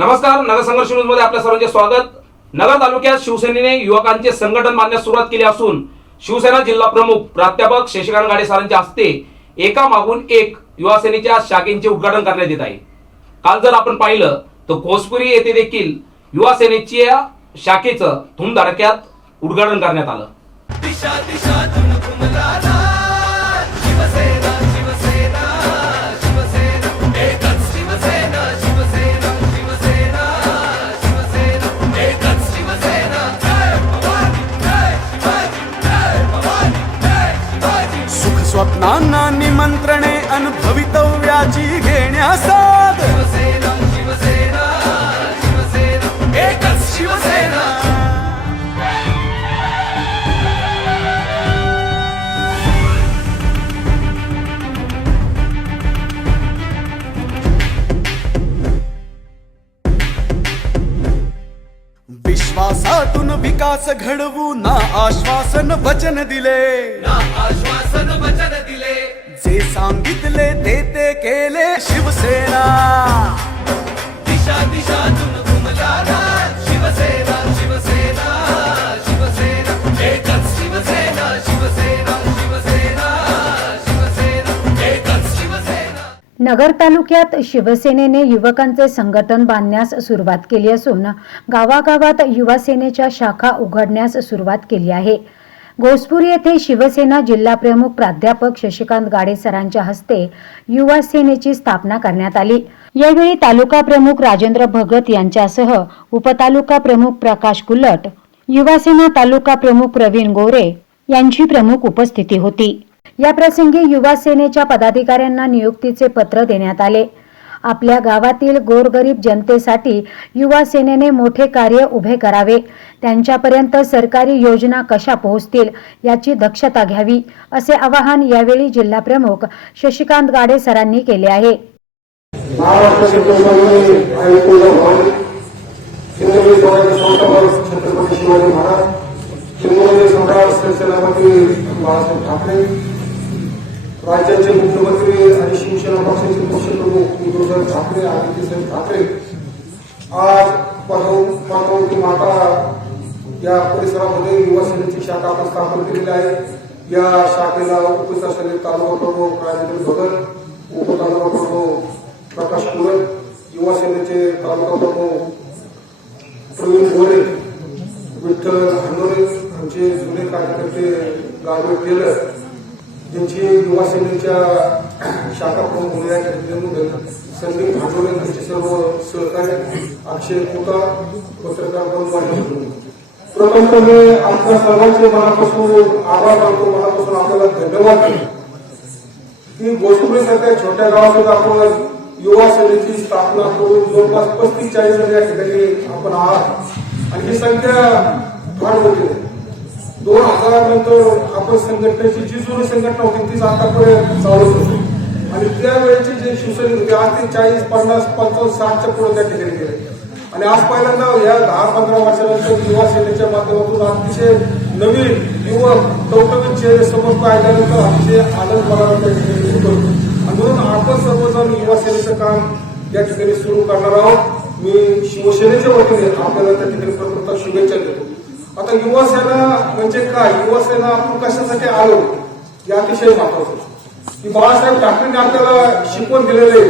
नमस्कार, नगर संघर्ष न्यूज मध्ये आपल्या सर्वांचे स्वागत। नगर तालुक्यात शिवसेनेने युवकांचे संघटन बांधण्यास सुरुवात केली असून शिवसेना जिल्हा प्रमुख प्राध्यापक शशिकांत गाडे सरांच्या हस्ते एका मागून एक युवा सेनेच्या शाखेचे उद्घाटन करण्यात येत आहे। काल जर आपण पाहिलं तर घोसपुरी येथे देखील युवा सेनेच्या शाखेचं धूमधडक्यात उद्घाटन करण्यात आलं। दिशा दिशा धुमधुमला शिवसेना शिवसेना शिवसेना एकच शिवसेना शिवसेना शिवसेना शिवसेना एकच शिवसेना जय भवानी जय शिवाजी जय भवानी जय शिवाजी सुख स्वप्नांना निमंत्रणे अनुभवितव्याची घेण्यास शिवसेना शिवसेना शिवसेना एकच शिवसेना विश्वासातून विकास घडवू ना आश्वासन वचन दिले ना आश्वासन वचन दिले जे सांगितले ते केले शिवसेना दिशा दिशा धुमधुमला शिवसेना शिवसेना शिवसेना एकच शिवसेना शिवसेना शिवसेना शिवसेना एकच शिवसेना। नगर तालुक्यात शिवसेनेने युवकांचे संघटन बांधण्यास सुरुवात केली असून गावागावात युवा सेनेच्या शाखा उघडण्यास सुरुवात केली आहे। घोसपुरी येथे शिवसेना जिल्हा प्रमुख प्राध्यापक शशिकांत गाडे सरांच्या हस्ते युवा सेनेची स्थापना करण्यात आली। यावेळी तालुका प्रमुख राजेंद्र भगत यांच्यासह उपतालुका प्रमुख प्रकाश कुलट, युवा सेना तालुका प्रमुख प्रवीण गोरे यांची प्रमुख उपस्थिती होती। या प्रसंगी युवा सेनेच्या पदाधिकाऱ्यांना नियुक्तीचे पत्र देण्यात आले। आपल्या गावातील गोरगरीब जनतेसाठी युवा सेनेने मोठे कार्य उभे करावे, त्यांच्यापर्यंत सरकारी योजना कशा पोहोचतील याची दक्षता घ्यावी, असे आवाहन यावेळी जिल्हा प्रमुख शशिकांत गाडे सरांनी केले आहे। राज्याचे मुख्यमंत्री आणि शिवसेना पक्षाचे पक्षप्रमुख उद्धवसाहेब ठाकरे आदित्यसाहेब ठाकरे आज पाठवती माता या परिसरामध्ये युवा सेनेची शाखा आपण स्थापन केलेली आहे। या शाखेला उपस्थित असलेले तालुका प्रमुख राजेंद्र भगत, उपतालुका प्रमुख प्रकाश कुलट, युवा सेनेचे तालुका प्रमुख प्रवीण गोरे, विठ्ठल हंडोरे, आमचे जुने कार्यकर्ते गाडवे टेलर, ज्यांची युवा सेनेच्या शाखा प्रमुख होण्याच्या संदीप भांडवले, त्यांचे सर्व सहकारी, अक्षय कोता, पत्रकार बंधू, प्रथमपणे आपल्या सर्वांचे मनापासून आभार मानतो, मनापासून आपल्याला धन्यवाद की घोसपुरी सारख्या छोट्या गावामध्ये आपण युवा सेनेची स्थापना करून जवळपास 35-40 या ठिकाणी आपण आहात आणि ही संख्या फार मोठी आहे। 2000 नंतर आपण संघटनेची जी जुनी संघटना होती तीच आतापर्यंत चालवत होती आणि त्यावेळेचे जे शिवसैनिक होते आज ते 40, 50, 55, 60च्या पुढे त्या ठिकाणी गेले आणि आज पहिल्यांदा या 10-15 वर्षानंतर युवा सेनेच्या माध्यमातून अतिशय नवीन युवक टवटवीत चेहरे समोर पाहिल्यानंतर अतिशय आनंद मला त्या ठिकाणी होतो आणि म्हणून आपण सर्वजण युवा सेनेचं काम या ठिकाणी सुरू करणार आहोत। मी शिवसेनेच्या वतीने आपल्याला त्या ठिकाणी प्रथमतः शुभेच्छा देतो। आता युवा सेना म्हणजे काय, युवा सेना आपण कशासाठी आलो हे अतिशय महत्वाचं की बाळासाहेब ठाकरेंनी आपल्याला शिकवण दिलेले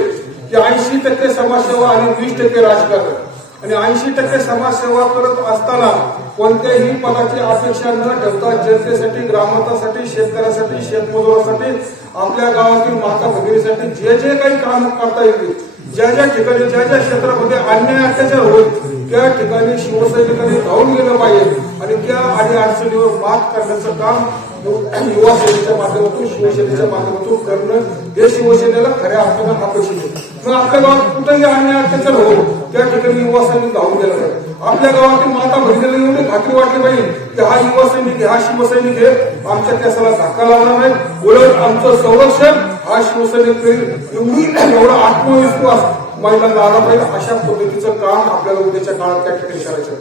की 80% समाजसेवा आणि 20% राजकारण आणि 80% समाजसेवा करत असताना कोणत्याही पदाची अपेक्षा न ठेवता जनतेसाठी, ग्रामस्थांसाठी, शेतकऱ्यासाठी, शेतमजुरासाठी, आपल्या गावातील माता भगिनीसाठी जे जे काही काम करता येतील, ज्या ज्या ठिकाणी ज्या ज्या क्षेत्रामध्ये अन्याय अत्याचार होईल त्या ठिकाणी शिवसैनिकांनी धावून गेलं पाहिजे आणि त्या अडचणीवर मात करण्याचं काम युवा सेनेच्या माध्यमातून, शिवसेनेच्या माध्यमातून करणं हे शिवसेनेला खऱ्या अर्थानं अपेक्षित आहे। मग आपल्या गावात कुठेही अन्याय अत्याचार हो त्या ठिकाणी युवा सैनिक धावून गेला पाहिजे। आपल्या गावातील माता भगिनीला एवढी खात्री वाटली पाहिजे की हा युवा सैनिक, हा शिवसैनिक हे आमच्या केसाला धक्का लावणार नाही, उलट आमचं संरक्षण हा शिवसैनिक एवढा आत्मविश्वास महिलांना आला पाहिजे। अशा पद्धतीचं काम आपल्याला उद्याच्या काळात त्या ठिकाणी करायचं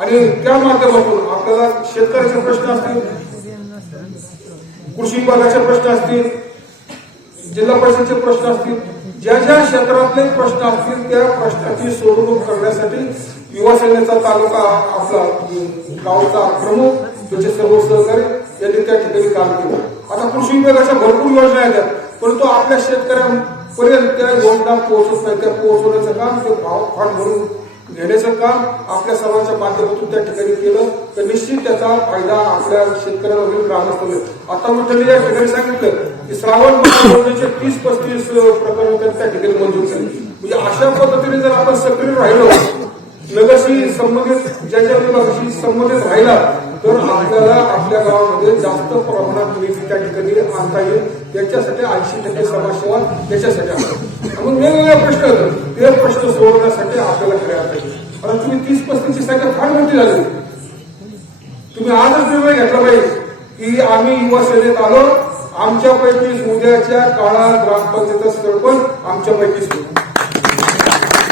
आणि त्या माध्यमातून आपल्याला शेतकऱ्याचे प्रश्न असतील, कृषी विभागाचे प्रश्न असतील, जिल्हा परिषदेचे प्रश्न असतील, ज्या ज्या क्षेत्रातले प्रश्न असतील त्या प्रश्नाची सोडवणूक करण्यासाठी युवा सेनेचा तालुका आपला गावचा प्रमुख त्याचे सर्व सहकारी यांनी त्या ठिकाणी काम केलं. आता कृषी विभागाच्या भरपूर योजना आहेत, परंतु आपल्या शेतकऱ्यांपर्यंत त्या योजना पोहोचत नाही. त्या पोहोचवण्याचं काम, ते भाव फाट भरून घेण्याचं काम आपल्या सर्वांच्या माध्यमातून त्या ठिकाणी केलं तर निश्चित त्याचा फायदा आपल्या शेतकऱ्यांना होईल, ग्रामस्थांना. आता मी त्यांनी या ठिकाणी सांगितलं की श्रावण योजनेचे 30-35 प्रकरण त्या ठिकाणी मंजूर केली. म्हणजे अशा पद्धतीने जर आपण सक्रिय राहिलो, नगरशी संबंधित ज्याच्या विभागाशी संबंधित राहिला तर आपल्याला आपल्या गावामध्ये जास्त प्रमाणात निधी त्या ठिकाणी आणता येईल. त्याच्यासाठी 80% समाजसेवा त्याच्यासाठी आहे. मग वेगवेगळे प्रश्न होतात, ते प्रश्न सोडवण्यासाठी आपल्याला खऱ्या अर्थाने. कारण तुम्ही 30-35 ची संख्या फार मोठी झाली. तुम्ही आजच निर्णय घेतला पाहिजे की आम्ही युवा सेनेत आलो, आमच्यापैकी उद्याच्या काळात ग्रामपंचायत सरपंच आमच्यापैकीच होईल.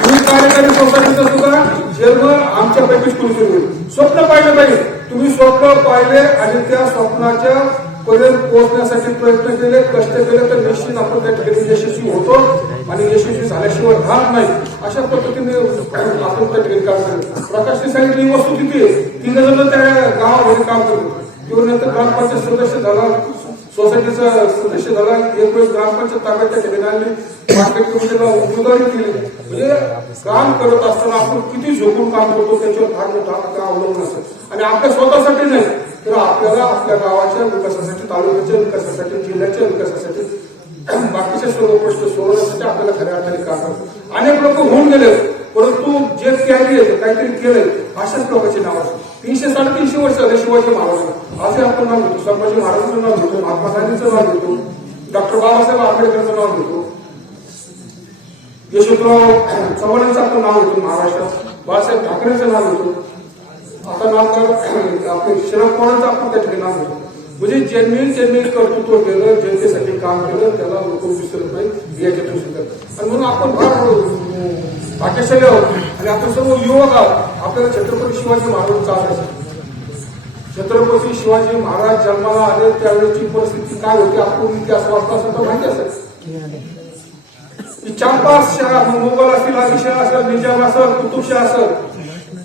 तुम्ही कार्यकारी सोसायटीचं सुद्धा चेअरमन आमच्यापैकीच कुठे होईल. स्वप्न पाहिलं पाहिजे. तुम्ही स्वप्न पाहिले आणि त्या स्वप्नाच्या पर्यंत पोहोचण्यासाठी प्रयत्न केले, कष्ट केले तर निश्चित आपण त्या ठिकाणी यशस्वी होतो आणि यशस्वी झाल्याशिवाय राहत नाही. अशा पद्धतीने आपण त्या ठिकाणी काम केलं. प्रकाशने सांगितली वस्तू किती आहे, 3 जण त्या गावामध्ये काम करतो. किंवा नंतर ग्रामपंचायत सदस्य झाला, सोसायटीचा सदस्य झाला, एक वेळेस ग्रामपंचायत ताब्यात त्या ठिकाणी आणली, मार्केट कमिटीला उमेदवारी दिली. म्हणजे काम करत असताना आपण किती झोपून काम करतो त्याच्यावर फार मोठा अवलंबून असतं. आणि आपल्या स्वतःसाठी नाही तर आपल्याला आपल्या गावाच्या विकासासाठी, तालुक्याच्या विकासासाठी, जिल्ह्याच्या विकासासाठी, बाकीचे सर्व प्रश्न सोडवण्यासाठी आपल्याला खऱ्या अर्थाने काम करतो. अनेक लोक होऊन गेले, परंतु जे त्यागी आहेत, काहीतरी केलंय, अशाच लोकांची नाव असतात. 300-350 वर्ष झाले शिवाजी महाराजांना. आजही आपण नाव घेतो, संभाजी महाराजांचं नाव घेतो, महात्मा गांधीचं नाव घेतो, डॉक्टर बाबासाहेब आंबेडकरचं नाव घेतो, यशवंतराव चव्हाणांचं आपण नाव घेतो, महाराष्ट्रात बाळासाहेब ठाकरेंचं नाव घेतो, आता नामदार आपले शरद पवारांचं आपण त्या ठिकाणी नाव घेतो. म्हणजे ज्यांनी कर्तृत्व केलं, जनतेसाठी काम केलं, त्याला लोक विसरत नाही याच्यातून सुद्धा. आणि म्हणून आपण फार भाग्यशाली आहोत आणि आपण सर्व युवक आहोत. आपल्याला छत्रपती शिवाजी महाराजांचा आदर. छत्रपती शिवाजी महाराज जन्माला आले त्यावेळेची परिस्थिती काय होती आपण इतिहास वाचता सुद्धा माहिती असेल. 4-5 शाळा, मुघल असतील, आदिलशाह असेल, निजाम असेल, कुतुबशाह असेल,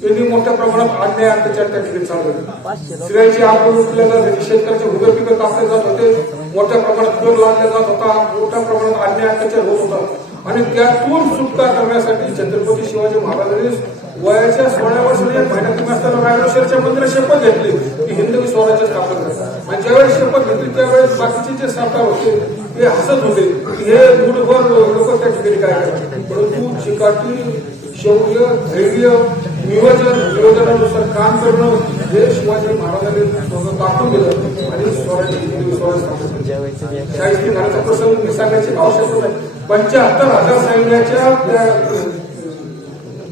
यांनी मोठ्या प्रमाणात अन्याय अत्याचार त्या ठिकाणी चालवले. स्त्रियांची आग उठलेला, शेतकऱ्याचे उदर पिकं कापले जात होते, मोठ्या प्रमाणात कर लादला जात होता, मोठ्या प्रमाणात अन्याय अत्याचार होत होता. आणि त्यातून सुटका करण्यासाठी छत्रपती शिवाजी महाराजांनी वयाच्या 16 वर्षाच्या महिन्यात असताना रायगड मंदिरात शपथ घेतली की हिंदवी स्वराज्य स्थापन करायचं. आणि ज्यावेळेस शपथ घेतली त्यावेळेस बाकीचे जे सरकार होते ते हसत होते की हे मूठभर लोक त्या ठिकाणी काय करतात. परंतु चिकाटी, शौर्य, धैर्य, नियोजनानुसार काम करणं हे शिवाजी महाराजांनी दाखवून दिलं आणि स्वराज्य स्थापन केलं. शाहिस्ती खानाचा प्रसंग मी सांगायची आवश्यकता नाही. 75,000 सैन्याच्या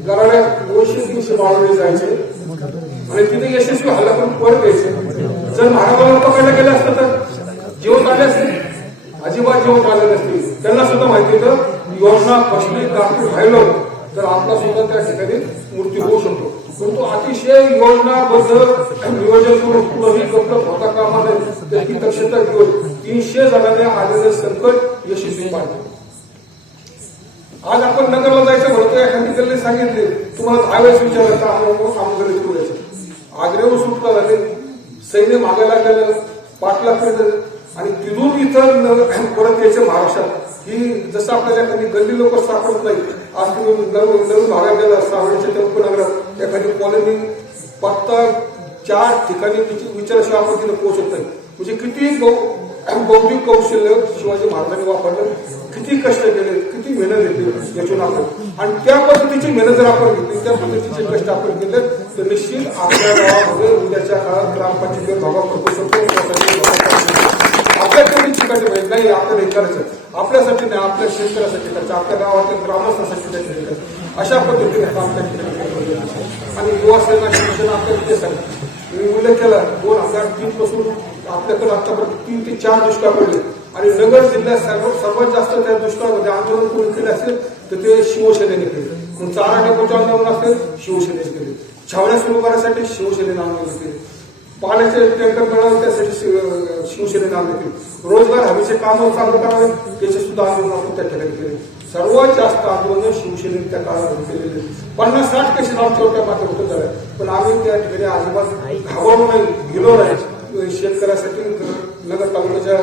गराड्या 200-300 मावळे जायचे आणि तिथे यशस्वी हल्ला करून परत यायचे. जर महाराजांना पकडलं गेलं असतं तर जिवंत आले असते, अजिबात जिवंत आले नसतील. त्यांना सुद्धा माहिती होतं योजना फसली, दाखवून राहिलो तर आपला सुद्धा त्या ठिकाणी मृत्यू होऊ शकतो. परंतु अतिशय योजनाबद्ध नियोजन करून कुठंही गफलत होता कामा नये त्याची दक्षता घेऊन 300 जणांनी आलेले संकट यशस्वी पाहिजे. आज आपण नगरला जायचं म्हणतो, एखादी गल्ली सांगितले तुम्हाला 10 वेळेस विचारलं तर आम्ही घरी करू जायचं. आग्र्याहून सुटका झाली, सैन्य मागायला गेलं, पाठला फिरलं आणि तिथून इथं परत यायचं महाराष्ट्रात. ही जसं आपल्याला एखादी गल्ली लोक सापडत नाही. आज तुम्ही नवीन भागात गेला, सावळीच्या टेम्पोनगरात एखादी कॉलनी पत्ता 4 ठिकाणी विचाराशिवाय आपण तिथे पोहोचत नाही. म्हणजे किती बौद्धिक कौशल्य शिवाजी महाराजांनी वापरलं, किती कष्ट केले, किती मेहनत घेतली याच्यातून आपण. आणि त्या पद्धतीची मेहनत जर आपण घेतली, त्या पद्धतीचे कष्ट आपण केले तर निश्चित आपल्या गावामध्ये उद्याच्या काळात ग्रामपंचायत भागा करू शकतो. आपल्याकडे चिकाटी पाहिजे नाही, आपल्याला विचारायचं आपल्यासाठी नाही, आपल्या शेतकऱ्यासाठी करायचं, आपल्या गावातील ग्रामस्थांसाठी करायचं. अशा पद्धतीने काम त्या ठिकाणी. आणि युवा सेना शिक्षण आपल्या तिथे सांगितलं मी उल्लेख केला 2003 पासून आपल्याकडे आतापर्यंत 3 ते 4 दुष्काळ पडले आणि नगर जिल्ह्यात सर्वात जास्त त्या दुष्काळामध्ये आंदोलन कोणी केले असेल तर ते शिवसेनेने केले. चारा डेपोचे आंदोलन असेल शिवसेनेने केले, छावण्या सुरू करण्यासाठी शिवसेनेने आंदोलन केले. पाण्याचे टँकर मिळावे त्यासाठी शिवसेनेने आंदोलन केले. रोजगार हमीचे कामं चालू करावे त्याचे सुद्धा आंदोलन आपण त्या ठिकाणी केले. सर्वात जास्त आंदोलन शिवसेनेने त्या काळामध्ये केलेले 50-60 केसेस आमच्यावर त्या माध्यमातून झाल्या. पण आम्ही त्या ठिकाणी अजिबात घाबरलो नाही, गेलो नाही. शेतकऱ्यासाठी नगर तालुक्याच्या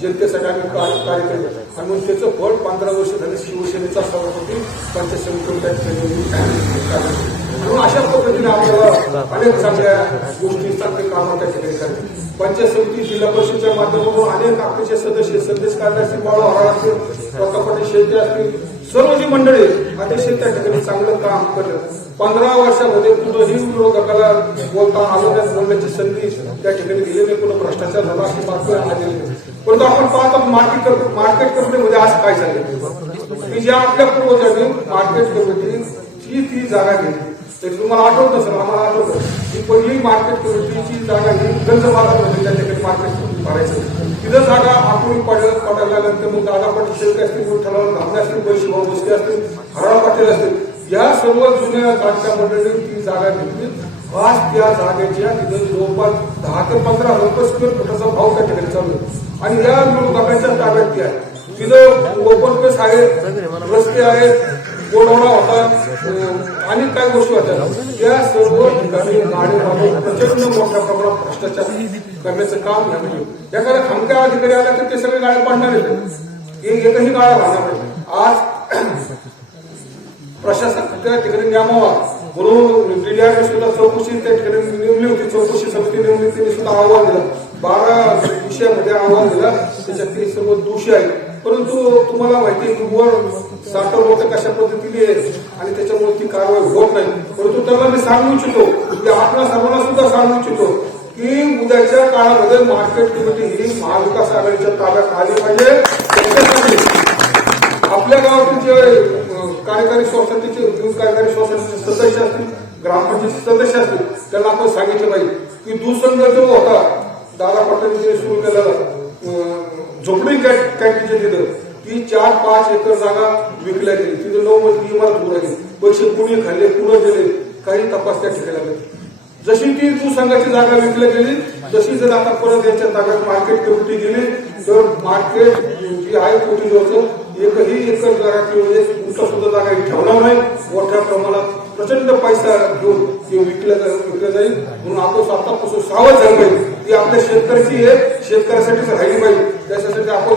जनतेसाठी आम्ही कार्य केलं आणि मग त्याचं फळ 15 वर्ष झाले शिवसेनेचा सभापती पंचायत समितीवर त्या ठिकाणी. म्हणून अशा पद्धतीने आपल्याला अनेक चांगल्या गोष्टी चांगले कामं त्या ठिकाणी करायचे. पंचायत समिती जिल्हा परिषदेच्या माध्यमातून अनेक आपले सदस्य संदेश कार्य असतील, बाळू हरा असतील, प्रतापटी शेट्टी असतील, सर्व जी मंडळी अतिशय त्या ठिकाणी चांगलं काम करलं. 15 वर्षामध्ये कुठंही विरोधकाला बोलता आलं नाही, बोलण्याची संधी त्या ठिकाणी दिली नाही, कुठं भ्रष्टाचार झाला अशी बातमी आलेली नाही. परंतु आपण पाहतो मार्केट कमिटीमध्ये आज काय झालं की ज्या आपल्या पूर्वजांनी मार्केट कमिटीची ती जागा घेतली. तर तुम्हाला आठवत असेल, आम्हाला आठवतं की पहिली मार्केट कमिटीची जागा ही गंज बाजारमध्ये त्या ठिकाणी मार्केट कमिटी भरायचं. तिथं जागा आपण पडल्यानंतर मग दादा पाटील शेळके असतील, विठ्ठलराव धामणे असतील, पैसेभाऊ भोसले असतील, हरळा पाटील असतील, या सर्व जुन्या जागच्या मंडळींनी ती जागा घेतली. आज त्या जागेच्या तिथं जवळपास 10 ते 15 हजार स्क्वेअर फुटाचा भाव त्या ठिकाणी चालू आहे आणि या विरोधकांच्या ताब्यात ती आहे. तिथं ओपन स्पेस आहे, रस्ते आहेत, गोडवणा होता, अनेक काही गोष्टी होत्या. त्या सर्व ठिकाणी गाडीबाबत प्रचंड मोठ्या प्रमाणात भ्रष्टाचार करण्याचं काम झालं. एखाद्या खमक्या अधिकारी आला तर ते सगळे गाड्या पाडणार आहेत, एकही गाड्या राहणार नाही. आज प्रशासन त्या ठिकाणी नेमावा म्हणून डीडीआरने सुद्धा चौकशी त्या ठिकाणी नेमली होती, चौकशी समिती नेमली, त्यांनी सुद्धा अहवाल दिला. 12 विषयामध्ये अहवाल दिला, त्याच्यात ते सर्व दोषी आहेत. परंतु तुम्हाला माहिती आहे की वर साठवण होतं कशा पद्धतीने आणि त्याच्यामुळे ती कारवाई होत नाही. परंतु त्याला मी सांगू इच्छितो की आपल्या सर्वांना सुद्धा सांगू इच्छितो की उद्याच्या काळामध्ये मार्केट कमिटी ही महाविकास आघाडीच्या ताब्यात आली पाहिजे. त्याच्यासाठी आपल्या गावातील जे कार्यकारी सोसायटीचे विविध कार्यकारी सोसायटीचे सदस्य असतील, ग्रामपंचायतीचे सदस्य असतील, त्यांना आपण सांगितलं पाहिजे की दुसंघ जो होता दादा पटेल सुरू केलेला झोपडी कॅन्टीनच्या तिथं ती 4-5 एकर जागा विकल्या गेली. तिथं 9 मजली इमारत उभं राहिली. पैसे कुणी खाल्ले, कुणं गेले, काही तपास त्या ठिकाणी लागले. जशी ती दुसंघाची जागा विकल्या गेली तशी जर आता परत यांच्या ताब्यात मार्केट कमिटी गेली तर मार्केट जी आहे कोटीजवळचं एकही एकर जागा किंवा एक उंच सुद्धा जागा ठेवणार नाही. मोठ्या प्रमाणात प्रचंड पैसा घेऊन ते विकलं जाईल. म्हणून आपण स्वतःपासून सावध झालं पाहिजे. ती आपल्या शेतकऱ्याची आहे, शेतकऱ्यासाठीच राहिली पाहिजे. त्याच्यासाठी आपण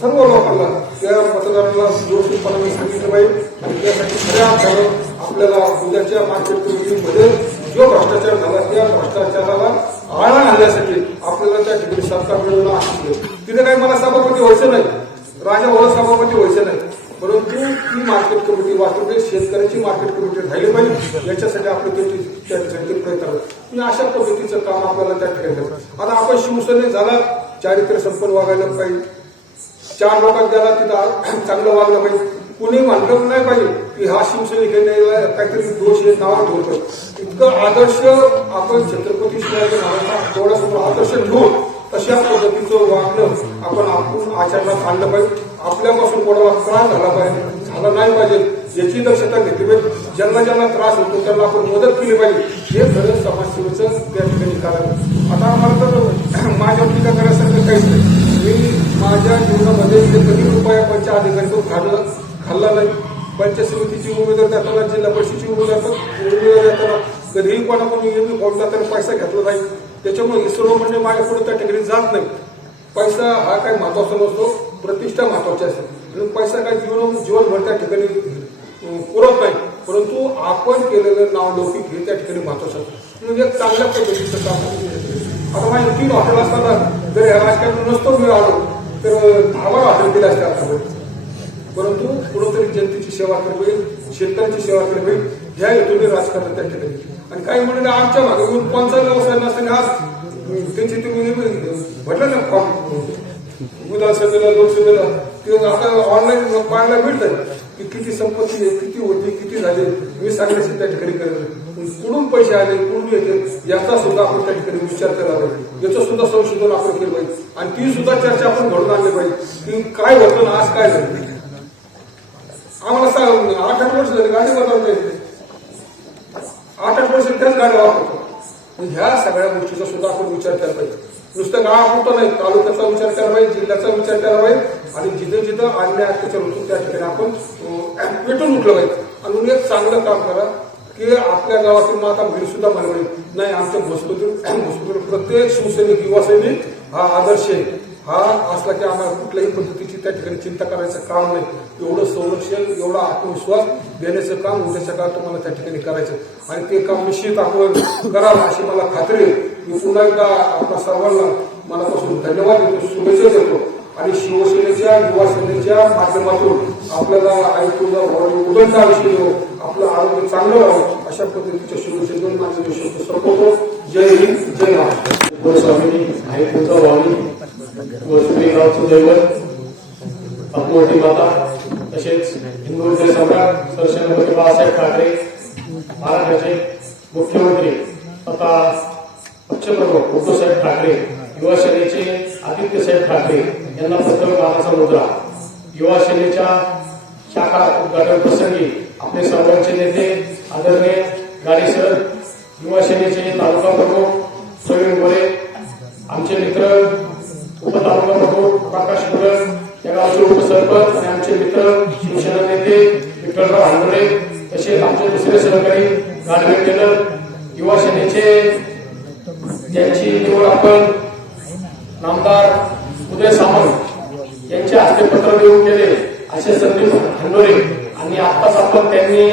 सर्व लोकांना त्या मतदारांना जोरशीरपणाने सांगितलं पाहिजे आणि त्यासाठी खऱ्या अर्थानं आपल्याला उद्याच्या मार्केट कमिटीमध्ये जो भ्रष्टाचार झाला त्या भ्रष्टाचाराला आळा घालण्यासाठी आपल्याला त्या ठिकाणी सत्ता मिळवणं आवश्यक आहे. तिथे काही मला सभापती व्हायचं नाही, राजा वडा सभापती व्हायचं नाही, परंतु ती मार्केट कमिटी वाटते शेतकऱ्याची मार्केट कमिटी राहिली पाहिजे. याच्यासाठी आपण त्या ठिकाणी प्रयत्न करतो. अशा पद्धतीचं काम आपल्याला त्या ठिकाणी करतो. आता आपण शिवसेनेत झाला चारित्र्य संपन्न वागायला पाहिजे, 4 लोकांत गेला तिथं चांगलं वागलं पाहिजे. कुणी म्हणलं नाही पाहिजे की हा शिवसैनिकांना काहीतरी दोष हे नाव ठेवतो. इतकं आदर्श आपण छत्रपती शिवाजी महाराजांचा डोळ्यासमोर आदर्श ठेवून तशा पद्धतीचं वागणं आपण आचरणात आणलं पाहिजे. आपल्यापासून कोणाला त्रास झाला नाही पाहिजे याची दक्षता घेतली पाहिजे. ज्यांना त्रास होतो त्यांना आपण मदत केली पाहिजे. हे खरं समाजसेवेचं त्या ठिकाणी कारण. आता आम्हाला तर माझ्या टीका करायसारखं काहीच नाही. मी माझ्या जीवनामध्ये कधी रुपया पंचायत अधिकारी तो खाल्ला नाही. पंचायत समितीची उमेदवार देताना, जिल्हा परिषदेची उमेदवार देताना कधीही कोणाकडून येऊन बोलता तर पैसा घेतला नाही. त्याच्यामुळे हे सर्व म्हणजे माझ्यापुढे त्या ठिकाणी जात नाही. पैसा हा काही महत्वाचा नसतो, प्रतिष्ठा महत्वाची असते. म्हणून पैसा काही जीवनभर त्या ठिकाणी पुरत नाही, परंतु आपण केलेलं नाव लौकिक हे त्या ठिकाणी महत्वाचं असतं. म्हणजे एक चांगल्या पद्धतीचं काम. आता माझे 3 हॉटेल असताना जर या राजकारणात नसतो मी आलो तर 10 हॉटेल दिले असते आता. परंतु कुठंतरी जनतेची सेवा केली पाहिजे, शेतकऱ्यांची सेवा केली पाहिजे, ह्या हेतूने राजकारण त्या ठिकाणी. आणि काही म्हणजे आमच्या मागे येऊन कोणचा व्यवसाय नसताना आज त्यांची तुम्ही म्हटलं ना फॉर्म विधानसभेला, लोकसभेला ते आता ऑनलाईन पाहायला मिळतात की किती संपत्ती आहे, किती होती, किती झाले. मी सांगण्याची त्या ठिकाणी करत कुठून पैसे आले, कुठून येते याचा सुद्धा आपण त्या ठिकाणी विचार केला पाहिजे. याचं सुद्धा संशोधन आपण केलं पाहिजे आणि ती सुद्धा चर्चा आपण घडून आणली पाहिजे की काय होतं ना आज काय झालं. आम्हाला 8-8 वर्ष झाली गाडी बनवता येते, 8-8 वर्ष त्याच गाड्या वापरतो. आणि ह्या सगळ्या गोष्टीचा सुद्धा आपण विचार केला पाहिजे. नुसतं गावापुरतं नाही, तालुक्याचा विचार केला पाहिजे, जिल्ह्याचा विचार केला पाहिजे आणि जिथं जिथं अन्याय अत्याचार होतो त्या ठिकाणी आपण पेटून उठलं पाहिजे. आणि एक चांगलं काम करा की आपल्या गावातील माता भीड सुद्धा म्हणले नाही, आमच्या भोसरीतील प्रत्येक शिवसैनिक युवा सैनिक हा आदर्श आहे, हा असला की आम्हाला कुठल्याही पद्धतीची त्या ठिकाणी चिंता करायचं काम नाही. एवढं संरक्षण, एवढा आत्मविश्वास देण्याचं काम उद्याच्या काळात तुम्हाला त्या ठिकाणी करायचं आणि ते काम निश्चित आपण कराल अशी मला खात्री आहे. मी पुन्हा एकदा आपल्या सर्वांना मनापासून धन्यवाद देतो, शुभेच्छा देतो आणि शिवसेनेच्या युवा सेनेच्या माध्यमातून आपल्याला आयुष्याला उदंड आयुष्य देऊ, आपलं आरोग्य चांगलं राहावं अशा पद्धतीच्या शुभेच्छा देऊन माझे शब्द संपवतो. जय हिंद, जय महाराष्ट्र. गोस्वामी आहे तुमचा वाणी, गोस्वामी गावचं दैवत, अपमोठी माता, तसेच हिंदूचे सम्राट सरसेनापती बाळासाहेब ठाकरे, महाराष्ट्राचे मुख्यमंत्री तथा पक्षप्रमुख उद्धवसाहेब ठाकरे, युवा सेनेचे आदित्यसाहेब ठाकरे यांना प्रथम मानाचा मुद्रा. युवा सेनेच्या शाखा उद्घाटन प्रसंगी आपले सर्वांचे नेते आदरणीय गाडीसर, युवा सेनेचे तालुका प्रमुख प्रवीण गोरे, आमचे मित्र उपतालुका प्रमुख प्रकाश कुलर, या गावचे उपसरपंच आणि आमचे मित्र शिवसेना नेते विठ्ठलराव हांडोळे, तसेच आमचे दुसरे सहकारी गाडवे टेलर, युवा सेनेचे ज्यांची निवड आपण नामदार उदय सामंत यांच्या हस्ते पत्र देऊन केले असे संदीप हांडोळे आणि आत्ताच आपण त्यांनी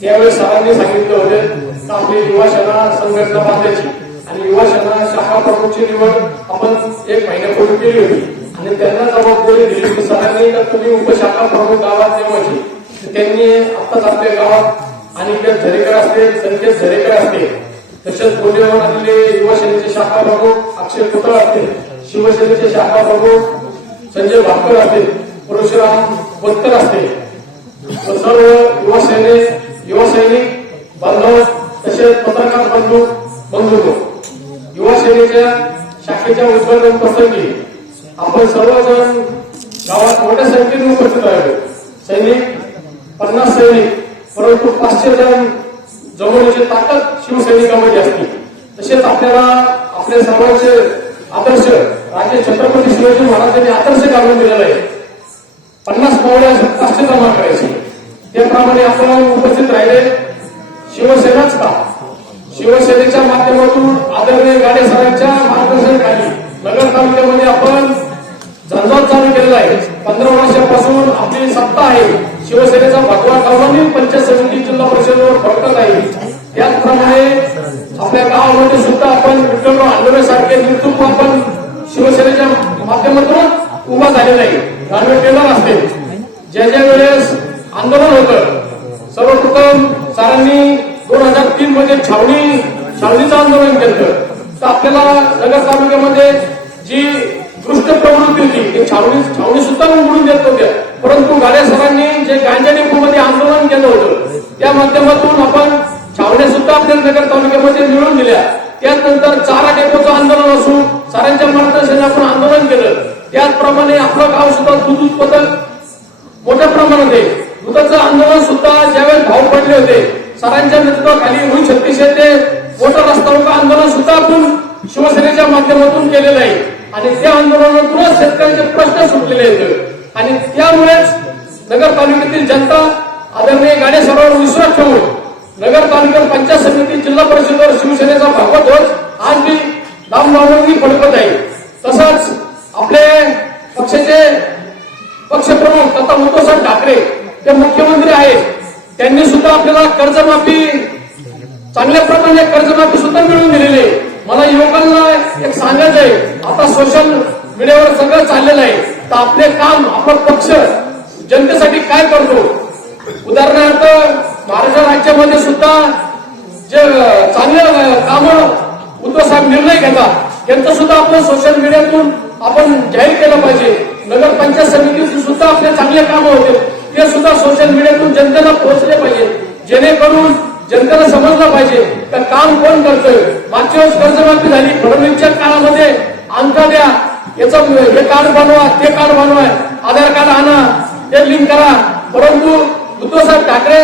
त्यावेळेस सरांनी सांगितले होते की आपली युवा सेना संघटना बांधायची आणि युवा सेना शाखा प्रमुखची निवड आपण 1 महिन्यापूर्वी केली होती आणि त्यांना जबाबदारी दिली की सरांनी तर तुम्ही उपशाखा प्रमुख गावात नेमायची. त्यांनी आत्ताच आपल्या गावात अनिकेत झरेकर असतील, संकेत झरेकर असतील, तसेच पुण्यावर आलेले युवा सेनेचे शाखा प्रमुख अक्षय कुतळ असतील, शिवसेनेचे शाखा प्रमुख संजय भाकर असतील, परशुराम बत्तर असतील, सर्व युवा सैनिक बांधव तसेच पत्रकार बंधू युवा सेनेच्या शाखेच्या उद्घाटन प्रसंगी आपण सर्वजण गावात मोठ्या संख्येने उपस्थित राहिलो. सैनिक 50 सैनिक, परंतु 500 जण जमवण्याची ताकद शिवसैनिकांमध्ये असते. तसेच आपल्याला आपल्या सर्वांचे आदर्श राजे छत्रपती शिवाजी महाराजांनी आदर्श घालून दिलेला आहे. 50 पावल्या 500 जमा करायची. त्याप्रमाणे आपण उपस्थित राहिले. शिवसेनाच का, शिवसेनेच्या माध्यमातून आदरणीय गाडे सरांच्या मार्गदर्शनाखाली नगर तालुक्यामध्ये आपण झंझाट चालू केलेला आहे. 15 वर्षापासून आपली सत्ता आहे. शिवसेनेचा भगवा गावांनी पंचायत समिती जिल्हा परिषदेवर फडकत आहे. त्याचप्रमाणे आपल्या गावामध्ये सुद्धा आपण विठ्ठलराव हांडोळे सारखे नेतृत्व आपण शिवसेनेच्या माध्यमातून उभा झालेला आहे. गाडवे टेलर असते, ज्या वेळेस आंदोलन होतं सर्वप्रथम सरांनी 2003 मध्ये छावणीचं आंदोलन केलं. तर आपल्याला नगर तालुक्यामध्ये जी दुष्ट प्रवृत्ती होती ते छावणी सुद्धा उघडून देत होत्या. परंतु गाड्या सरांनी जे गांजा डेपोमध्ये आंदोलन केलं होतं त्या माध्यमातून आपण छावण्या सुद्धा आपल्याला नगर तालुक्यामध्ये मिळवून दिल्या. त्यानंतर चारा डेपोचं आंदोलन असू, सरांच्या मार्गदर्शनाने आपण आंदोलन केलं. त्याचप्रमाणे आपलं गाव सुद्धा दूध उत्पादन मोठ्या प्रमाणात आहे. दुधाचं आंदोलन सुद्धा ज्यावेळेस भाव पडले होते सरांच्या नेतृत्वाखाली 36 ते मोठं रस्ता आंदोलन सुद्धा आपण शिवसेनेच्या माध्यमातून केलेलं आहे आणि त्या आंदोलनातूनच शेतकऱ्यांचे प्रश्न सुटलेले आहेत आणि त्यामुळेच नगर तालुक्यातील जनता आदरणीय गाडे सरांवर विश्वास ठेवून नगर तालुक्यात पंचायत समिती जिल्हा परिषदेवर शिवसेनेचा भगवा ध्वज आज मी दामदामाने फडकत आहे. तसंच आपले पक्षाचे पक्षप्रमुख तथा उद्धवसाहेब ठाकरे ते मुख्यमंत्री आहेत. त्यांनी सुद्धा आपल्याला कर्जमाफी चांगल्या प्रमाणे कर्जमाफी सुद्धा मिळवून दिलेली आहे. मला युवकांना एक सांगायचं आहे, आता सोशल मीडियावर सगळं चाललेलं आहे तर आपले काम आपला पक्ष जनतेसाठी काय करतो. उदाहरणार्थ महाराष्ट्र राज्यामध्ये सुद्धा जे चांगले काम उद्धव साहेब निर्णय घेतात त्यांचं सुद्धा आपण सोशल मीडियातून आपण जाहीर केलं पाहिजे. नगर पंचायत समितीतून सुद्धा आपले चांगले काम होते ते सुद्धा सोशल मीडियातून जनतेला पोहोचले पाहिजे, जेणेकरून जनतेला समजलं पाहिजे तर काम कोण करतोय. मागच्या वेळेस कर्जमाफी झाली, फडणवीसच्या काळामध्ये अंक द्या, याचं हे कार्ड बनवा, ते कार्ड बनवा, आधार कार्ड आणा, ते लिंक करा. परंतु उद्धवसाहेब ठाकरे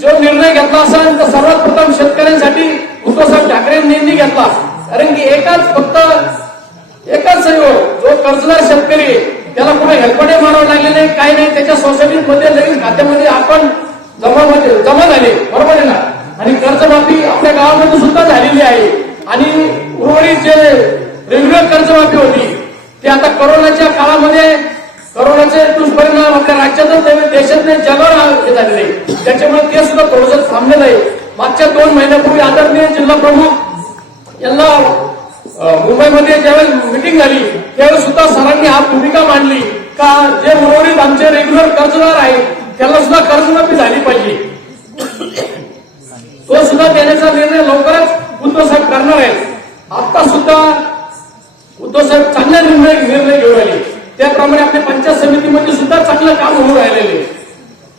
जो निर्णय घेतला असेल तर सर्वात प्रथम शेतकऱ्यांसाठी उद्धवसाहेब ठाकरेंनी निर्णय घेतला. कारण की एकच सहयोग जो कर्जदार शेतकरी आहे, त्याला कुठे हेलपडे मारावं लागले नाही, काही नाही. त्याच्या सोसायटीमध्ये लगेच खात्यामध्ये आपण जमा झाले, बरोबर आहे ना. आणि कर्जमाफी आपल्या गावामध्ये सुद्धा झालेली आहे. आणि उर्वरित जे रेग्युलर कर्जमाफी होती ती आता कोरोनाच्या काळामध्ये कोरोनाचे दुष्परिणाम आपल्या राज्यातच नव्हे देशात नाही जगावर झालेले, त्याच्यामुळे ते सुद्धा थोडंसं थांबलेलं आहे. मागच्या 2 महिन्यापूर्वी आदरणीय जिल्हा प्रमुख यांना मुंबईमध्ये ज्यावेळेस मिटिंग झाली त्यावेळेस सुद्धा सरांनी हा भूमिका मांडली का जे उर्वरित आमचे रेग्युलर कर्जदार आहेत त्याला सुद्धा कर्जमाफी झाली पाहिजे. तो सुद्धा देण्याचा निर्णय लवकरच उद्धव साहेब करणार आहेत. आता सुद्धा उद्धव साहेब चांगला निर्णय घेऊन आले. त्याप्रमाणे आपल्या पंचायत समितीमध्ये सुद्धा चांगलं काम होऊन राहिलेले.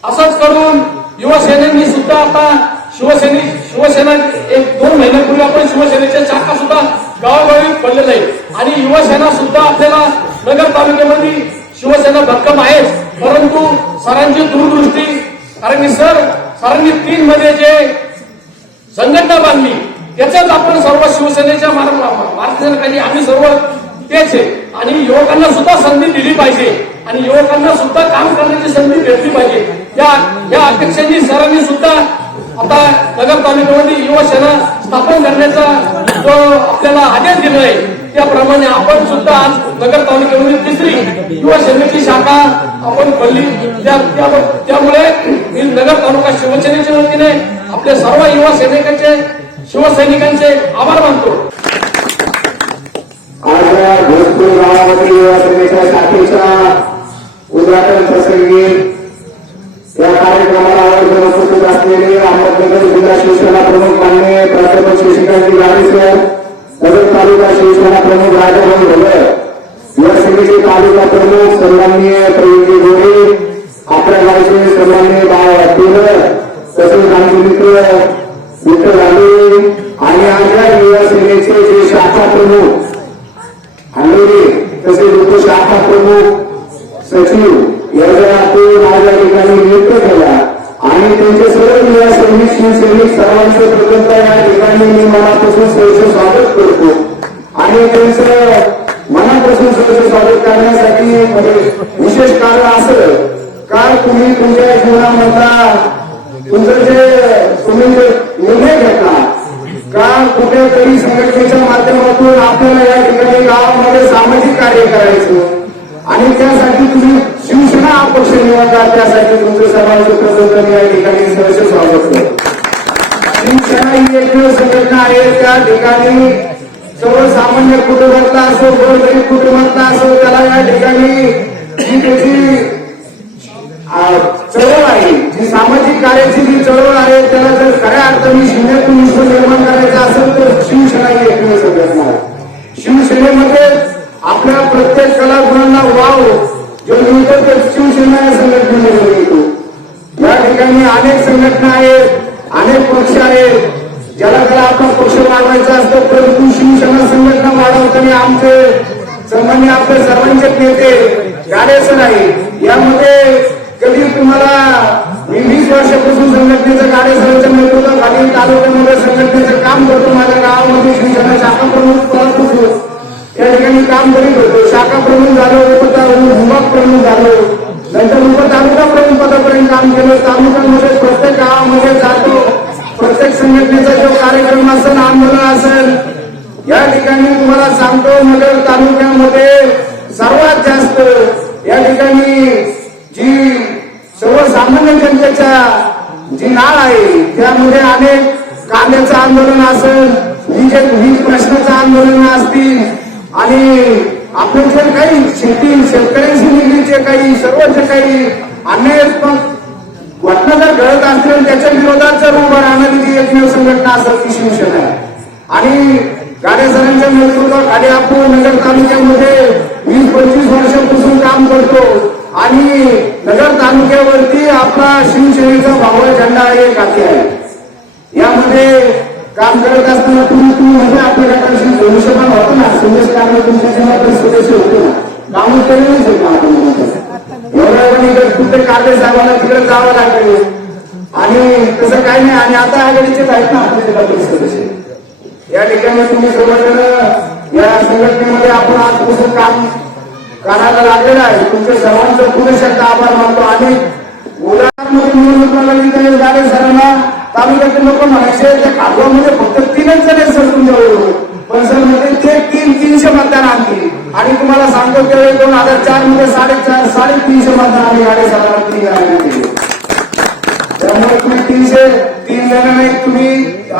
असंच करून युवा सेनेनी सुद्धा आता शिवसेना 1-2 महिन्यापूर्वी आपण शिवसेनेच्या शाखा सुद्धा गावोगावी पडलेलं आहे. आणि युवासेना सुद्धा आपल्याला नगर तालुक्यामध्ये शिवसेना भक्कम आहे. परंतु सरांची दूरदृष्टी, कारण की सरांनी 3 मध्ये जे संघटना बांधली त्याच्याच आपण सर्व शिवसेनेच्या मार्गदर्शनाखाली आम्ही सर्व तेच आहे. आणि युवकांना सुद्धा संधी दिली पाहिजे आणि युवकांना सुद्धा काम करण्याची संधी भेटली पाहिजे. या अपेक्षांनी सरांनी सुद्धा आता नगर तालुक्यामध्ये युवासेना स्थापन करण्याचा जो आपल्याला आदेश दिला आहे त्याप्रमाणे आपण सुद्धा आज नगर तालुक्यामध्ये 3री युवासेनेची शाखा आपण खोलली. त्यामुळे मी नगर तालुका शिवसेनेच्या वतीने आपल्या सर्व युवा शिवसैनिकांचे आभार मानतो. आज या भोजपूर गावामध्ये युवा सेनेच्या शाखेच्या उद्घाटन प्रसंगी या कार्यक्रमाला आवर्जून उपस्थित असलेले अहमदनगर जिल्हा शिवसेना प्रमुख माननीय प्राध्यापक शशिकांत गाडे सर, नगर तालुका शिवसेना प्रमुख राजाभाऊ ढोबळे, युवा सेनेचे तालुका प्रमुख सन्माननीय प्रवीणजी गोरे, आपल्या गावचे सन्माननीय टेलर, तसेच आमचे मित्र विठ्ठल गांधी आणि आमच्या युवा सेनेचे जे शाखा प्रमुख हल्लेरी तसेच उपशाखा प्रमुख सचिव यांना आपण आज या ठिकाणी नियुक्त केला. आणि त्यांचे सर्व युवा सैनिक शिवसैनिक सर्वांचे प्रथमतः या ठिकाणी मी मनापासून सहर्ष स्वागत करतो. आणि त्यांचं मनापासून सहर्ष स्वागत करण्यासाठी विशेष कारण असं का तुम्ही तुमच्या जीवनामधला तुमचं तुम्ही निर्णय घेतला का कुठेतरी संघटनेच्या माध्यमातून आपल्याला या ठिकाणी गावामध्ये सामाजिक कार्य करायचं आणि त्यासाठी तुम्ही शिवसेना हा पक्ष निवडला. त्यासाठी तुमचं सर्वांचं प्रथम या ठिकाणी सहर्ष स्वागत करतो. शिवसेना ही एकमेव संघटना आहे त्या ठिकाणी सर्वसामान्य कुटुंबातला असो, गोरगरीब कुटुंबातला असो, त्याला या ठिकाणी जी त्याची चळवळ आहे, जी सामाजिक कार्याची जी चळवळ आहे त्याला जर खऱ्या अर्थाने शून्यातून विश्व निर्माण करायचं असेल तर शिवसेना ही एकमेव संघटना आहे. शिवसेनेमध्ये आपल्या प्रत्येक कलागुणांना वाव जो मिळतो ते शिवसेना या संघटनेमध्ये मिळतो. या ठिकाणी अनेक संघटना आहेत, अनेक पक्ष आहेत, ज्याला त्याला आपला पक्ष वाढवायचा असतो. परंतु शिवसेना संघटना वाढवताना आमचे सन्मान्य आपले सर्वांचे नेते गाडे सर आहे. यामध्ये कधी तुम्हाला मी 20 वर्षापासून संघटनेचं गाडे सरांच्या नेतृत्वाखाली तालुक्यामध्ये संघटनेचं काम करतो. माझ्या गावामध्ये शिवसेना शाखा प्रमुख पदापासून या ठिकाणी काम करीत होतो. शाखा प्रमुख झालो, विभाग प्रमुख झालो, नंतर उपतालुका प्रमुख पदापर्यंत काम केलं. तालुक्यामध्ये प्रत्येक गावामध्ये जातो. प्रत्येक संघटनेचा जो कार्यक्रम असेल, आंदोलन असेल, या ठिकाणी तुम्हाला सांगतो नगर तालुक्यामध्ये सर्वात जास्त या ठिकाणी जी सर्वसामान्य जनतेच्या जी नाळ आहे त्यामध्ये अनेक कांद्याचं आंदोलन असेल, वीज प्रश्नाचं आंदोलन असतील आणि आपले जे काही शेतकऱ्यांशी निगडीचे काही सर्व जे काही अन्याय घटना जर घडत असतील त्याच्या विरोधात जर उभं राहणारी जी एकमेव संघटना असेल ती शिवसेना आहे. आणि गाडे सरांच्या नेतृत्वाखाली आपण नगर तालुक्यामध्ये 20-25 वर्षापासून काम करतो आणि नगर तालुक्यावरती आपला शिवसेनेचा भगवा झेंडा एक हाती आहे. यामध्ये काम करत असताना तुम्ही म्हणजे आपल्या गटाशी धनुष्यबाण होतो ना, संदेश कारण तुमच्या जिल्ह्यातील सदस्य होते ना, काम केलेलंच आहे का आपण एवढ्या कुठे काळे साहेबांना तिकडे जावं लागेल. आणि तसं काही नाही. आणि आता आघाडीचेच आहेत ना आपले जिल्हा परिषद सदस्य. या ठिकाणी तुम्ही सर्वजण या संघटनेमध्ये आपण आजपासून काम करायला लागलेलं आहे. तुमच्या सर्वांचं पुन्हा शब्द आभार मानतो. आणि उदाहरणार्थ निवडणूक गाडे सरांना तालुक्यातील लोक म्हणायचे त्या खासगावमध्ये फक्त 3च जण आहेत सर तुमच्याबरोबर, पण सर मध्ये ते 300 मतदान आणली. आणि तुम्हाला सांगतो त्यावेळी 2004 मध्ये 350 मतदान आम्ही गाडे सरांना 3 जणांनी दिले. त्यामुळे तुम्ही 303 जण नाही, तुम्ही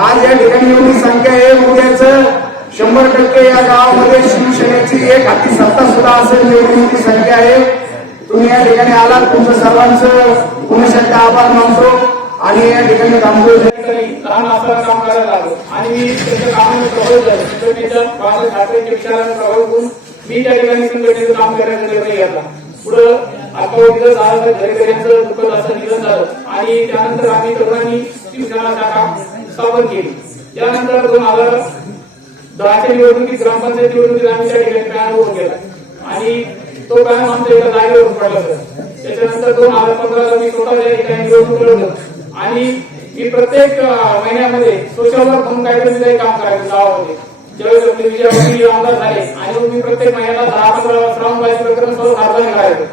आज या ठिकाणी एवढी संख्या आहे. उद्याच 100% या गावामध्ये शिवसेनेची एक हाती सत्ता सुद्धा असेल एवढी मोठी संख्या आहे. तुम्ही या ठिकाणी आलात, तुमचं सर्वांचं पुन्हा आभार मानतो आणि या ठिकाणी थांबतो. लहान असताना काम करायला लागलो आणि मी त्याच्या कामाने प्रभावित झालो. संघटनेच्या बाळासाहेब ठाकरेंच्या विचाराने प्रभावित होऊन मी त्या ठिकाणी संघटनेचं काम करायचा निर्णय घेतला. पुढं अल्पावधीचं झालं झरेकर यांचं दुःखद असं निधन झालं आणि त्यानंतर आम्ही तरुणांनी शिवसेना शाखा स्थापन केली. त्यानंतर 2010च्या निवडणुकीत ग्रामपंचायत निवडणुकीत आम्ही त्या ठिकाणी पॅन उभं केला आणि तो पॅन आमच्या एका जागेवर पडला सर. त्याच्यानंतर 2015ला मी स्वतः त्या ठिकाणी निवडणूक लढलो आणि मी प्रत्येक महिन्यामध्ये सोशल वर्क म्हणून काहीतरी काम करायचं गावामध्ये. ज्यावेळेस आपले विजयावरती आमदार झाले आणि मी प्रत्येक महिन्याला 10-15 श्रावणबाजी प्रकरण सर्व सार्वजनिक करायचं.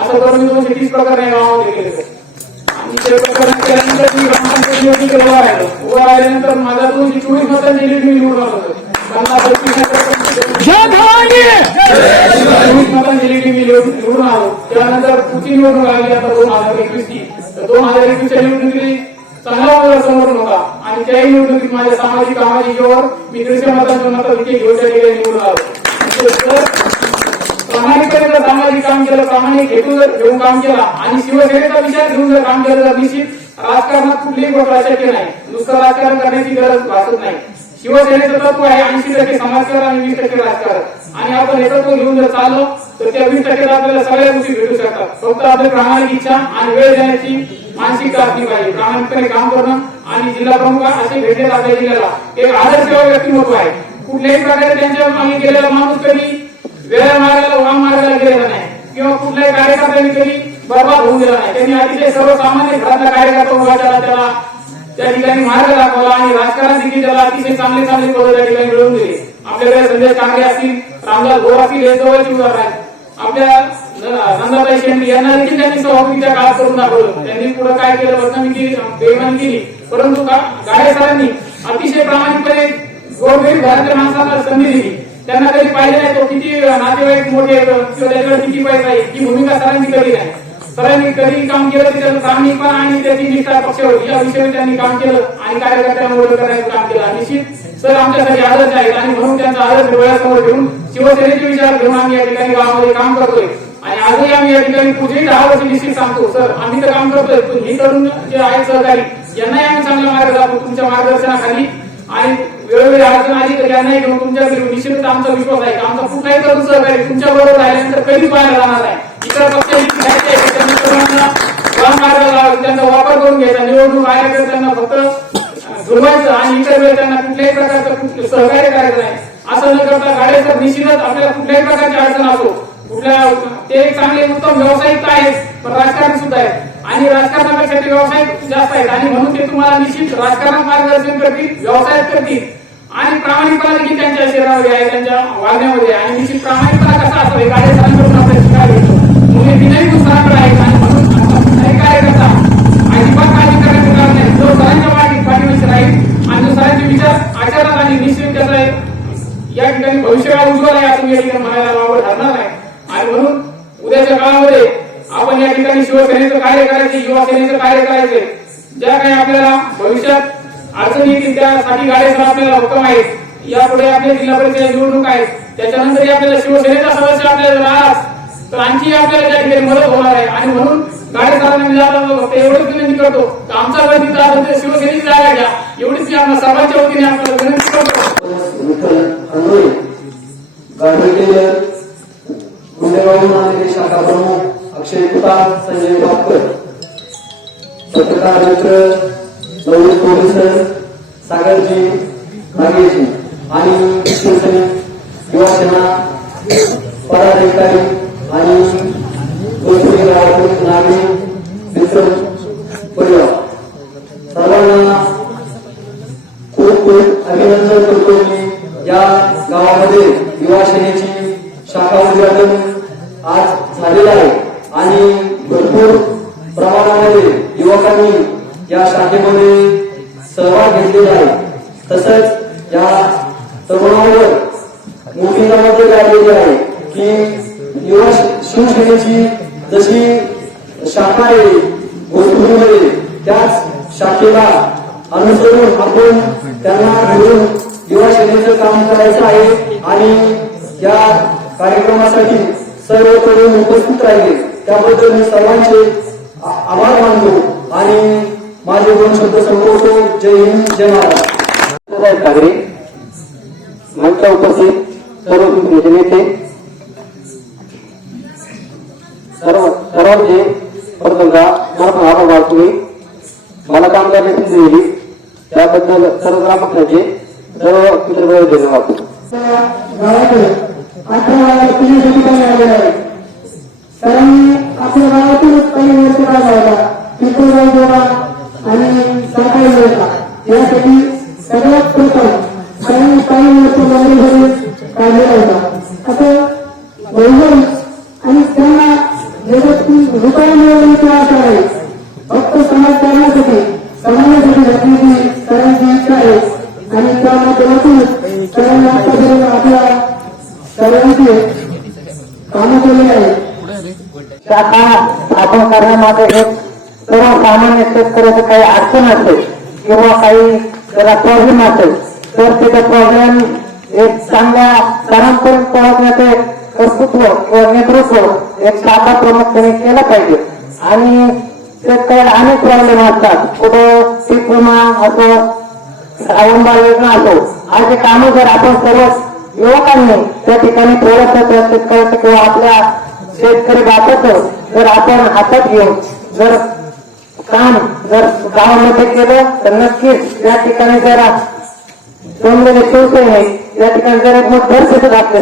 असं करून मी 230 प्रकरण या गावामध्ये केले आणि ते प्रकरण केल्यानंतर मी ग्रामपंचायत निवडणुकीला उभा राहिल्यानंतर माझ्या 224 मतांची लीड मी निवडून आलो. 24 मतांची लीड मी निवडून आलो. त्यानंतर पुढची निवडणूक आली आता 2021 ची. 2021च्या निवडणुकीत चांगला माझा समोरून होता आणि त्याही निवडणुकीत माझ्या सामाजिक कामाच्या जीवावर मी 150 मतांच्या मताधिक्य घेऊन त्या ठिकाणी निवडून आलो. प्रामाणिकपणे सामाजिक काम केलं, प्रामाणिक हेतू जर घेऊन काम केला आणि शिवसेनेचा विचार घेऊन जर काम केलं तर निश्चित राजकारणात कुठलीही गोष्ट अशक्य नाही. नुसतं राजकारण करण्याची गरज भासत नाही. शिवसेनेचं तत्व आहे 80% समाजकारण आणि 20% राजकारण. आणि आपण हे तत्व घेऊन जर चाललो तर त्या 20% आपल्याला सगळ्या गोष्टी भेटू शकतात. फक्त आपली प्रामाणिक इच्छा आणि वेळ देण्याची मानसिकता असली पाहिजे. प्रामाणिकपणे काम करणं आणि जिल्हा प्रमुख असे भेटले आपल्या जिल्ह्याला एक आदर्श व्यक्तिमत्व आहे. कुठल्याही प्रकारे त्यांच्या मागे गेलेला माणूस कधी वेळा मार्गाला वाम मार्गाला गेलेला नाही किंवा कुठल्याही कार्यकर्त्यांनी कधी बर्बाद होऊन गेला नाही. त्यांनी अतिशय सर्वसामान्य घरातला कार्यकर्ता उभा केला, त्याला त्या ठिकाणी मार्ग दाखवला आणि राजकारण देखील त्याला अतिशय चांगले पद त्या ठिकाणी मिळवून दिले. आपल्याकडे संजय कांगरे असतील, रामदास भोर असतील, हे जवळचे उदाहरण आहेत. आपल्या नंदाताई शेंडे यांना देखील त्यांनी सभापतीच्या काळात करून दाखवलं. त्यांनी पुढे काय केलं, बदनामी केली, बेईमानी केली, परंतु गाडे सरांनी अतिशय प्रामाणिकपणे गोरगरीब घरातल्या माणसांना संधी दिली. त्यांना कधी पाहिजे नाही तो किती नातेवाईक मोठे किंवा त्याच्याकडे किती पैसा आहे ही भूमिका सरांनी केली नाही. सरांनी कधी काम केलं की त्याचं प्रामाणिकपणा आणि त्याची निष्ठा पक्षावर या विषयावर त्यांनी काम केलं आणि कार्यकर्त्यांना मोठं करण्याचं काम केलं. निश्चित सर आमच्यासाठी आदर्श आहेत आणि म्हणून त्यांचा आदर्श डोळ्यासमोर ठेवून शिवसेनेचे विचार घेऊन आम्ही या ठिकाणी गावामध्ये काम करतोय. आणि आजही आम्ही या ठिकाणी पुढेही 10 वर्ष निश्चित सांगतो सर आम्ही तर काम करतोय, पण ही तरुण जे आहेत सहकारी यांनाही आम्ही चांगला मार्ग दाखवू तुमच्या मार्गदर्शनाखाली. आणि वेळोवेळी अडचण आली तर यांनाही घेऊन तुमच्याकडे निश्चितच आमचा विश्वास आहे की आमचा कुठलाही तरुण सहकारी तुमच्या बरोबर राहिल्यानंतर कधीच बाहेर जाणार आहे. इतर त्यांचा वापर करून घ्यायचा, निवडणूक आल्याकडे त्यांना फक्त जुळवायचं आणि इतर वेळेस त्यांना कुठल्याही प्रकारचं सहकार्य करायचं नाही. असं न करता गाड्याचं निश्चितच आपल्याला कुठल्याही प्रकारची अडचण असो कुठल्या ते एक चांगले उत्तम व्यावसायिक आहेत पण राजकारणी सुद्धा आहेत आणि राजकारणापेक्षा ते व्यावसायिक जास्त आहेत आणि म्हणून ते तुम्हाला निश्चित राजकारणात मार्गदर्शन करतील, व्यवसायात करतील आणि प्रामाणिकपणा देखील त्यांच्या शरीरामध्ये आहे, त्यांच्या वागण्यामध्ये. आणि निश्चित प्रामाणिकपणा कसा असतो हे गाडे सरांकडून आपल्याला शिकायला भेटतो. म्हणजे विनयी पुस्तकाकडे आहेत आणि म्हणून कुठलाही कार्यकर्ता अजिबात काळजी करण्याचं कारण नाही. जो सरांच्या पाठीशी राहील आणि जो सरांचे विचार आचरणात आणि निश्चित त्याचा या ठिकाणी भविष्यकाळ उज्ज्वल आहे असं या ठिकाणी म्हणायला वावड ठरणार आहे. आणि म्हणून उद्याच्या काळामध्ये आपण या ठिकाणी शिवसेनेचं कार्य करायचे, युवा सेनेचं कार्य करायचे. ज्या काही आपल्याला भविष्यात अडचणी येतील त्यासाठी गाडे सर आपल्याला हुकम आहेत. यापुढे आपल्या जिल्हा परिषद निवडणूक आहेत, त्याच्यानंतरही आपल्याला शिवसेनेचा सदस्य आपल्याला राहत तर आणखी आपल्याला त्या ठिकाणी मदत होणार आहे. आणि म्हणून गाडे सरांना मी फक्त एवढंच विनंती करतो की आमचा वतीचा असेल शिवसेनेची जागा घ्या एवढीच मी आपल्या सर्वांच्या वतीने आपल्याला विनंती करतो. गुंडेगाव महानगरी शाखा प्रमुख अक्षय कुटार, संजय बापकर, पत्रकार मित्र नवनीत कोरेसर, सागरजी नागेशजी आणि शिवसेना युवा सेना पदाधिकारी आणि गोष्टी गावातील नागरिक मित्र परिवार प्रमाणामध्ये युवकांनी या शाखेमध्ये सहभाग घेतलेला आहे। तसंच या तरुणांवर मोठी जबाबदारी आलेली आहे की युवा शिवसेनेची जशी शाखा आहे भोजपुरीमध्ये त्याच शाखेला अनुसरून आपण त्यांना घेऊन युवा सेनेचं काम करायचं आहे आणि या कार्यक्रमासाठी सर्व तरुण उपस्थित राहिले त्याबद्दल मी सर्वांचे आभार मानतो आणि माझे 2 शब्द संपवतो। जय हिंद, जय महाराष्ट्र। मंच उपस्थित सर्व नेते सर्वांचे प्रथमतः मला आभार मानतो मी मला काम करण्याची संधी दिली त्याबद्दल सर्व ग्रामस्थांचे सर्व मित्रमंडळी धन्यवाद। गावाकडे 18 ठिकाणी आलेला आहे। सरांनी आपल्या गावातूनच काही वर्ष काढला होता पिंपळगाव जोडा आणि सरकारी योजना यासाठी सगळ्यात प्रथम सरांनी काही वर्ष मंदिर काढलेला होता। असं वैभव आणि त्यांना रुपया मिळवण्याची आशा आहे। फक्त समाज करण्यासाठी समाजासाठी घटनेची सरांची इच्छा आहे आणि त्या माध्यमातून सरांनी आतापर्यंत आपल्या सर्वांचे कामं केले आहे। शाखा स्थापन करण्यामागे एक सर्वसामान्य शेतकऱ्याचं काही अडचण असेल किंवा काही त्याला प्रॉब्लेम असेल तर त्याचा प्रॉब्लेम एक चांगल्या सरांपर्यंत पोहोचण्याचे कर्तृत्व किंवा नेतृत्व एक शाखा प्रमुखाने केलं पाहिजे। आणि शेतकऱ्याला अनेक प्रॉब्लेम असतात कुठं पीक विमा असो श्रावणबाळ योजना असो असे कामं जर आपण सर्व युवकांनी त्या ठिकाणी थोडंसं शेतकऱ्याचं किंवा आपल्या शेतकरी बापाचं जर आपण हातात घेऊन जर काम जर गावामध्ये केलं तर नक्कीच त्या ठिकाणी जरा जमलेले शिवसैनिक त्या ठिकाणी जर एक मोठं दर्शक घातले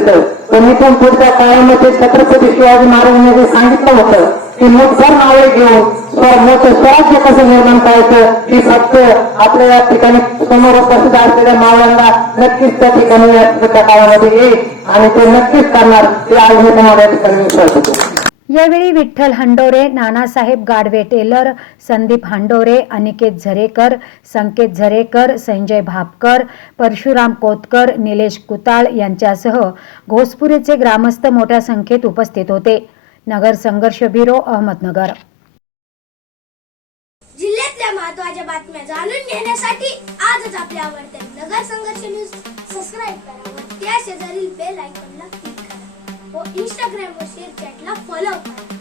तर मी पण पुढच्या काळामध्ये छत्रपती शिवाजी महाराजांनी जे सांगितलं होतं की मोठभर नावे घेऊन मोठं स्वराज्य कसं निर्माण करायचं ही फक्त आपल्या या ठिकाणी समोर उपस्थित असलेल्या मावळ्यांना नक्कीच त्या ठिकाणी या काळामध्ये येईल आणि ते नक्कीच करणार ते आज मी तुम्हाला या ठिकाणी विश्वास देतो। यावेळी विठ्ठल हंडोरे, नानासाहेब गाडवे टेलर, संदीप हंडोरे, अनिकेत झरेकर, संकेत झरेकर, संजय भापकर, परशुराम कोतकर, निलेश कुताळ यांच्यासह घोसपुरीचे ग्रामस्थ मोठ्या संख्येत उपस्थित होते। नगर संघर्ष ब्युरो, अहमदनगर। जिल्ह्यातल्या महत्त्वाच्या बातम्या जाणून घेण्यासाठी आजच आपल्या आवडत्या नगर संघर्ष न्यूज सबस्क्राईब करा व त्या शेजारील बेल आयकॉनला क्लिक करा व इंस्टाग्राम व शेअर चॅटला फॉलो करा।